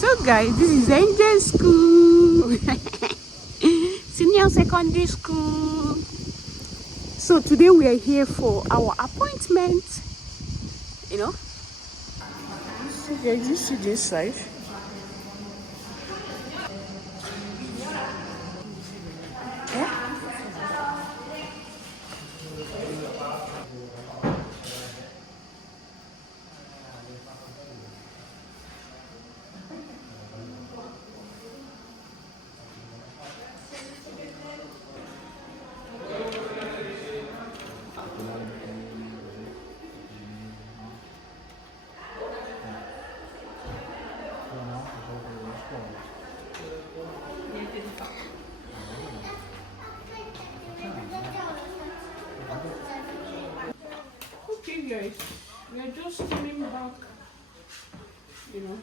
So guys, this is Angel School, senior secondary school. So today we are here for our appointment, you know. So guys, you see this side. Yeah? Okay guys, we are just coming back, you know.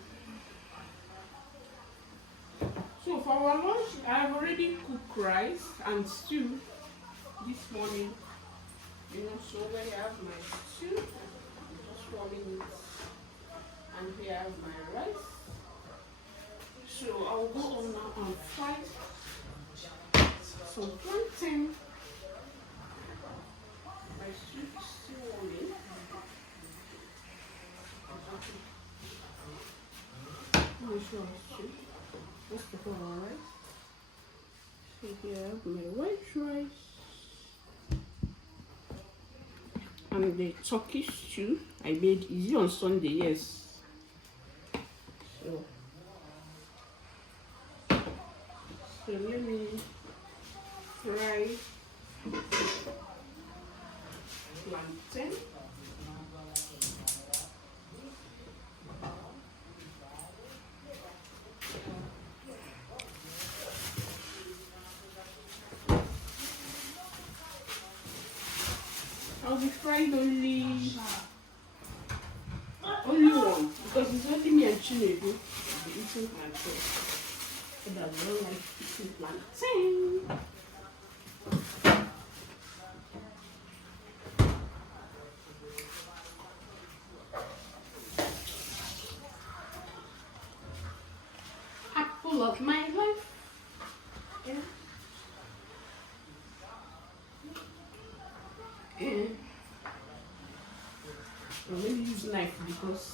So for our lunch, I've already cooked rice and stew this morning, you know. So where I have my stew, I'm just warming it, and here I have my rice. So I'll go on now and fry some plantain. My stew is still warming. First of all, our rice. So here I have my white rice and the turkey stew I made easy on Sunday. Yes. So let me fry plantain. I'll be frying only one because it's only me and Chinedu will be eating plantain. And I don't like eating plantain. Apple of my life. Yeah. I'm going to use knife because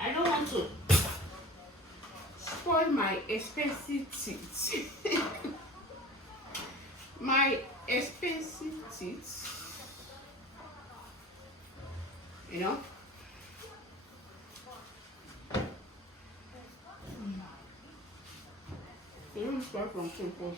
I don't want to spoil my expensive teeth. My expensive teeth, you know. So let me start from simple.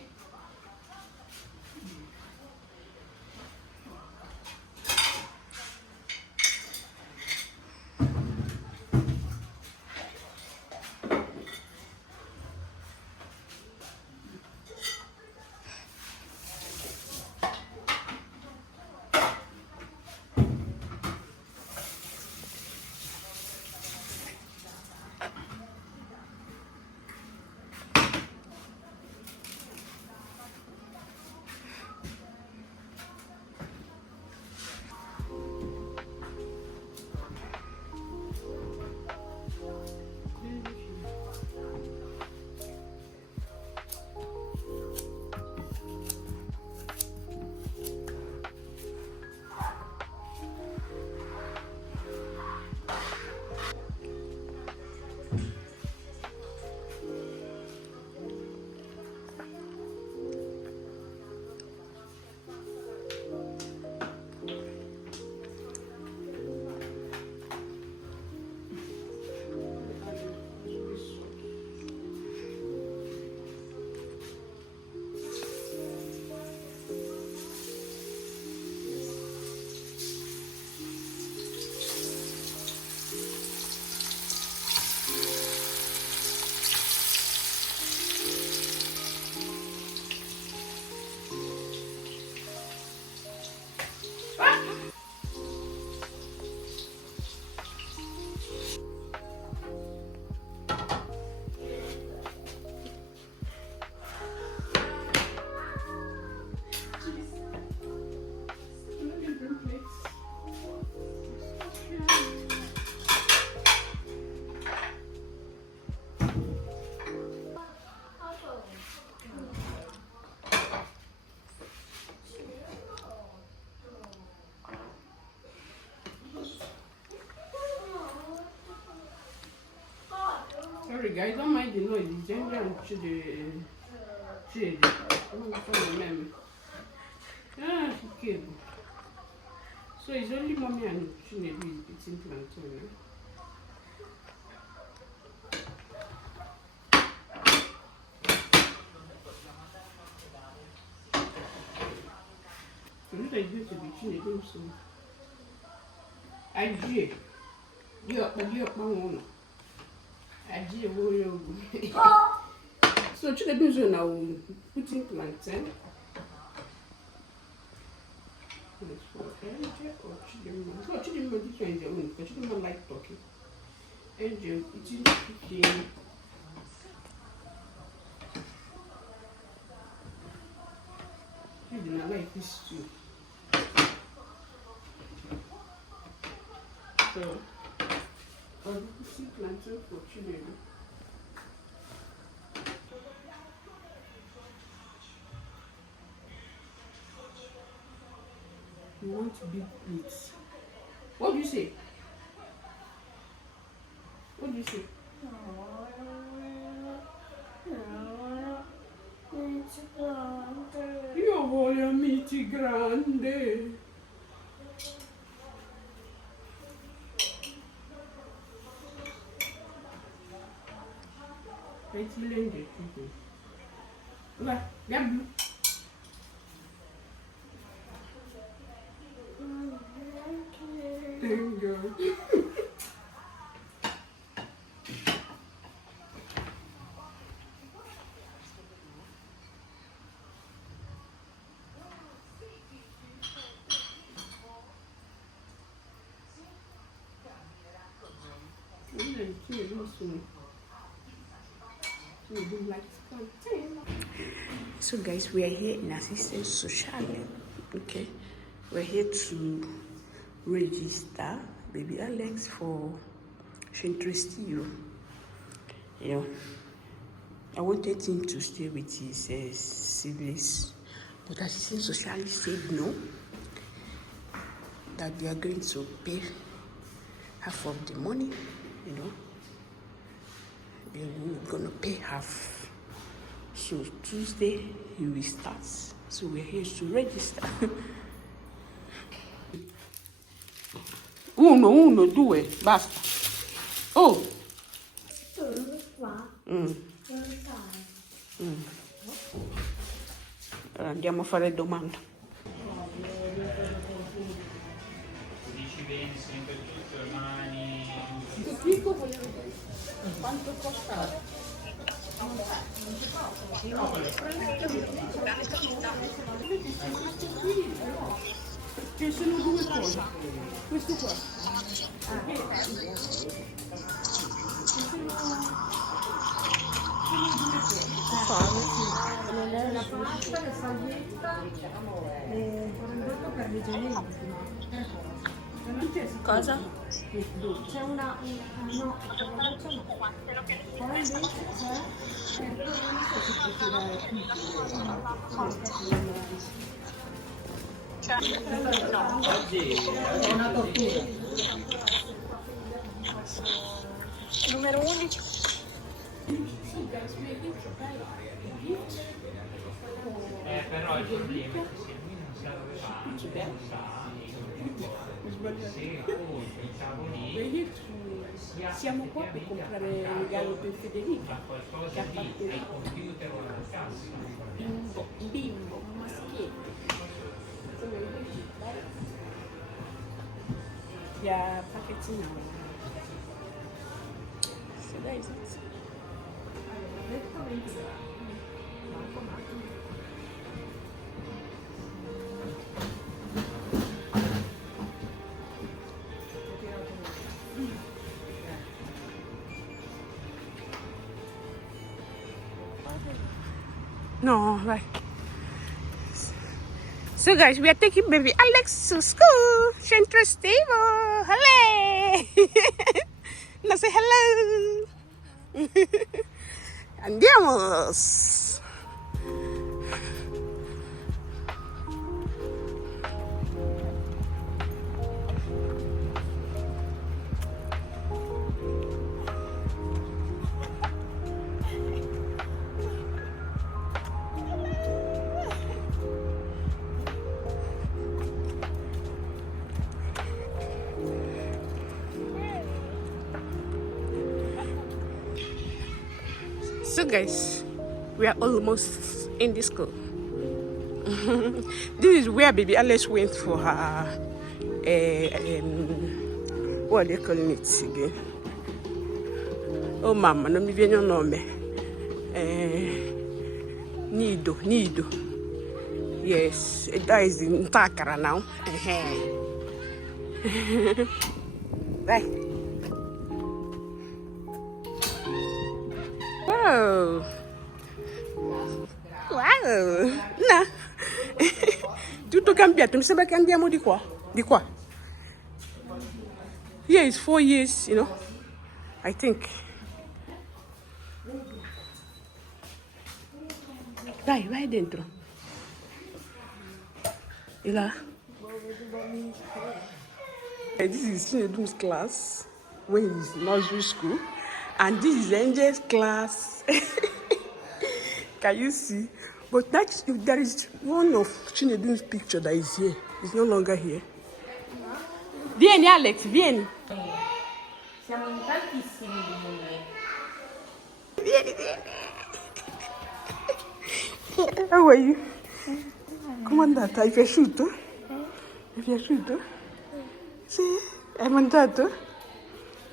Sorry guys, don't mind the noise. It's Jenny and Chidi. Okay. So it's only mommy and Chinedu eating plantain. So what are you going to be Chinedu soon? I did. You're up, but you're up, my own. I did. So Chinedu is now putting plantain. For Angel or Chidima? No, Chidima this one is your own because Chidima like talking. Angel, eating cooking. Chidima like this too. So, I'll see plantain for Chidima. You want big plates. What do you say? What do you say? Io voglio amici grande. It's blended. Okay, yeah. Thank you. So guys, we are here in assistance social. Okay, we're here to register baby Alex for centro estivo. You know, I wanted him to stay with his siblings, but assistance social said no, that they are going to pay half of the money. You know, they're gonna pay half. So Tuesday he will start. So we're here to register. Uno, due, basta. Oh. Allora andiamo a fare domanda. Dici bene sempre tutte le mani. Quanto costa? Ci sono due cose. Questo qua. Non è la pasta, la salvietta e un per le gelene. Cosa? C'è una no, poi invece È una tortura. Numero 11. Però il problema è che se lui non sa dove va, non sa se appunto i tavolini Siamo qua per comprare il regalo per Federica, che ha fatto il computer o la cassa. bimbo, maschietto. Ya paketin Sedai sih. No, vai. So guys, we are taking baby Alex to school. Centro estivo. Hello. No, say hello. Andiamo. So guys, we are almost in the school. This is where baby Alice went for her what are they calling it again? Oh mama, no mi viene un nome. Nido. Yes, that is in Takara now. Right. Wow. Nah. Tutto cambiato. Mi sembra che andiamo di qua. Di qua. Here is 4 years, you know. I think. Vai dentro. E là. This is Chinedum's class when he's in nursery school. And this is Angel's class. Can you see? But there is one of Chinedum's picture that is here. It's no longer here. Vieni Alex, vieni. Siamo in tantissimi di noi. Vieni. How are you? Come è andata? Hai piaciuto? È piaciuto? Sì? Hai mangiato?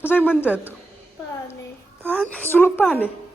Cosa hai mangiato? Pane. Pane? Solo pane?